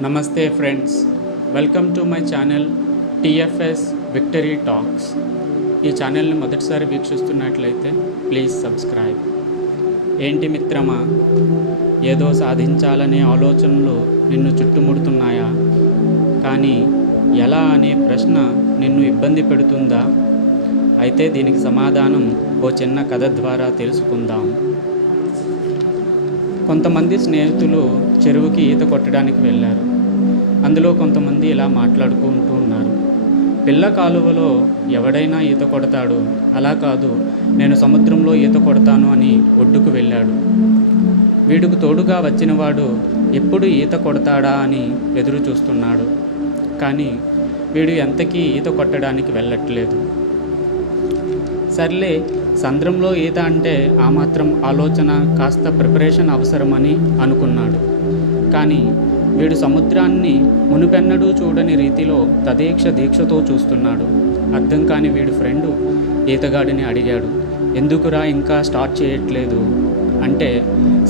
నమస్తే friends, welcome to my channel TFS victory talks. ఈ ఛానల్ని మొదటిసారి వీక్షిస్తున్నట్లయితే ప్లీజ్ సబ్స్క్రైబ్. ఏంటి మిత్రమా, ఏదో సాధించాలనే ఆలోచనలు నిన్ను చుట్టుముడుతున్నాయా? కానీ ఎలా అనే ప్రశ్న నిన్ను ఇబ్బంది పెడుతుందా? అయితే దీనికి సమాధానం ఓ చిన్న కథ ద్వారా తెలుసుకుందాం. కొంతమంది స్నేహితులు చెరువుకి ఈత కొట్టడానికి వెళ్ళారు. అందులో కొంతమంది ఇలా మాట్లాడుకుంటూ ఉన్నారు. పిల్ల కాలువలో ఎవడైనా ఈత కొడతాడు, అలా కాదు నేను సముద్రంలో ఈత కొడతాను అని ఒడ్డుకు వెళ్ళాడు. వీడికి తోడుగా వచ్చినవాడు ఎప్పుడు ఈత కొడతాడా అని ఎదురు చూస్తున్నాడు. కానీ వీడు ఎంతకీ ఈత కొట్టడానికి వెళ్ళట్లేదు. సర్లే, సంద్రంలో ఈత అంటే ఆ మాత్రం ఆలోచన, కాస్త ప్రిపరేషన్ అవసరమని అనుకున్నాడు. కానీ వీడు సముద్రాన్ని మునుపెన్నడూ చూడని రీతిలో తదేక్ష దీక్షతో చూస్తున్నాడు. అర్థం కాని వీడి ఫ్రెండు ఈతగాడిని అడిగాడు, ఎందుకురా ఇంకా స్టార్ట్ చేయట్లేదు అంటే,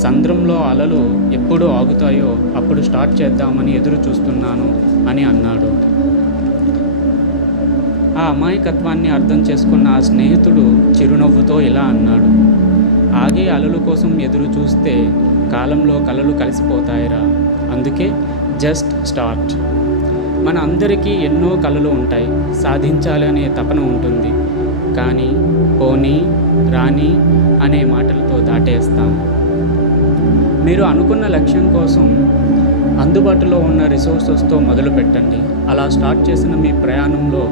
సంద్రంలో అలలు ఎప్పుడు ఆగుతాయో అప్పుడు స్టార్ట్ చేద్దామని ఎదురు చూస్తున్నాను అని అన్నాడు. ఆ అమాయకత్వాన్ని అర్థం చేసుకున్న ఆ స్నేహితుడు చిరునవ్వుతో ఇలా అన్నాడు, ఆగే అలలు కోసం ఎదురు చూస్తే కాలంలో కలలు కలిసిపోతాయిరా. అందుకే జస్ట్ స్టార్ట్. మన అందరికీ ఎన్నో కలలు ఉంటాయి, సాధించాలి అనే తపన ఉంటుంది. కానీ పోనీ రాని అనే మాటలతో దాటేస్తాం. మీరు అనుకున్న లక్ష్యం కోసం అందుబాటులో ఉన్న రిసోర్సెస్తో మొదలు పెట్టండి. అలా స్టార్ట్ చేసిన మీ ప్రయాణంలో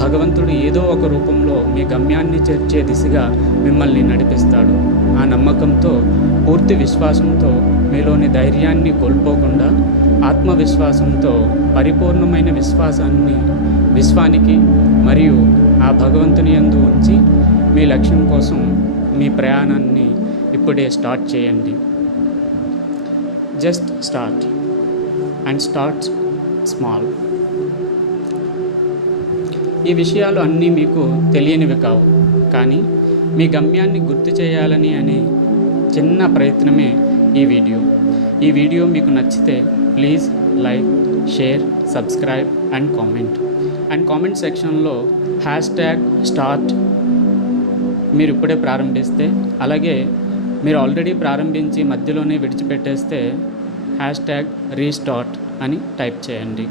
భగవంతుడు ఏదో ఒక రూపంలో మీ గమ్యాన్ని చేర్చే దిశగా మిమ్మల్ని నడిపిస్తాడు. ఆ నమ్మకంతో, పూర్తి విశ్వాసంతో, మీలోని ధైర్యాన్ని కోల్పోకుండా ఆత్మవిశ్వాసంతో, పరిపూర్ణమైన విశ్వానికి మరియు ఆ భగవంతుని యందు ఉంచి మీ లక్ష్యం కోసం మీ ప్రయాణాన్ని ఇప్పుడే స్టార్ట్ చేయండి. Just start and start small. ఈ విషయాలు అన్నీ మీకు తెలియనివి కావు, కానీ మీ గమ్యాన్ని గుర్తు చేయాలని అనే చిన్న ప్రయత్నమే ఈ వీడియో మీకు నచ్చితే please like, share, subscribe and comment సెక్షన్లో #స్టార్ట్ మీరు ఇప్పుడే ప్రారంభిస్తే, అలాగే మీరు ఆల్రెడీ ప్రారంభించి మధ్యలోనే విడిచిపెట్టేస్తే #రీస్టార్ట్ అని టైప్ చేయండి.